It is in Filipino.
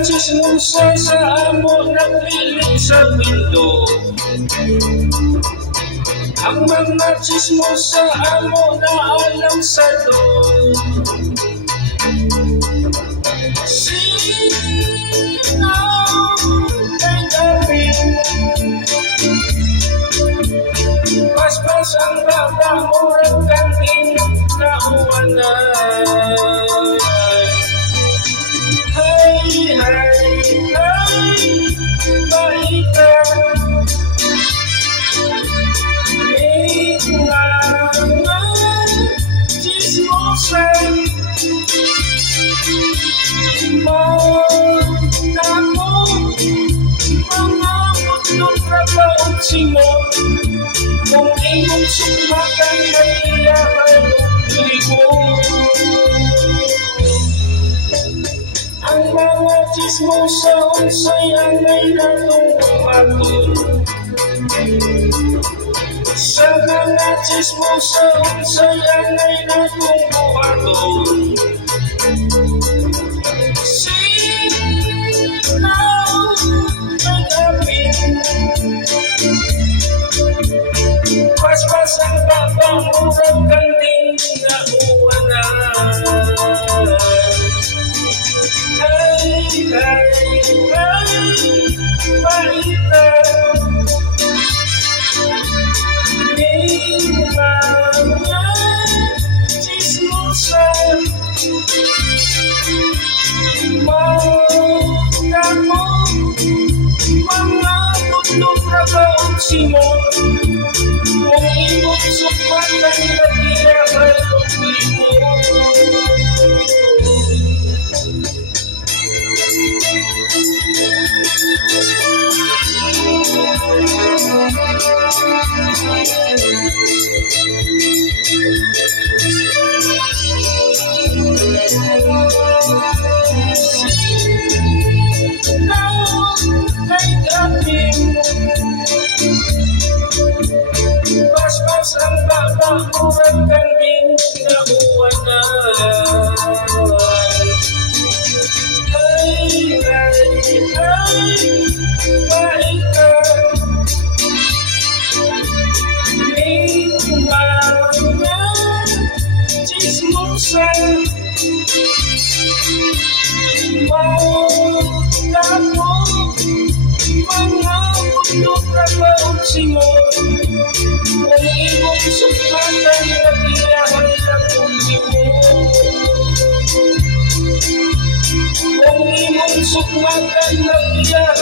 chismosa sa amo naglilit sa window. Ang mga chismosa amo na alam sa doon. Sino kay gabi? Paspas ang baba murag kaming nauwanan. Hey, hey, hey, baika. Chismosa mo mga mutlong trabaho simo. Kung iyong sumakan na iyakan ligo. Ang mga chismosa unsay angay natong buhaton. Sa mga chismosa unsay angay natong buhaton. Sino nag-apin? Paspas ang baba murag kanding nauwanan. Hey, hey, hey, baita. Mga chismosa mga mo mga mutlong trabaho simo. Kung iyong sukmatan na tirahan mo. Paspas ang baba murag kanding nauwanan. Hey, hey, hey, baika. Mga chismosa mga mo mga mutlong trabaho simo. Kung iyong sukmatan na tirahan na kumimo. Kung iyong sukmatan na tirahan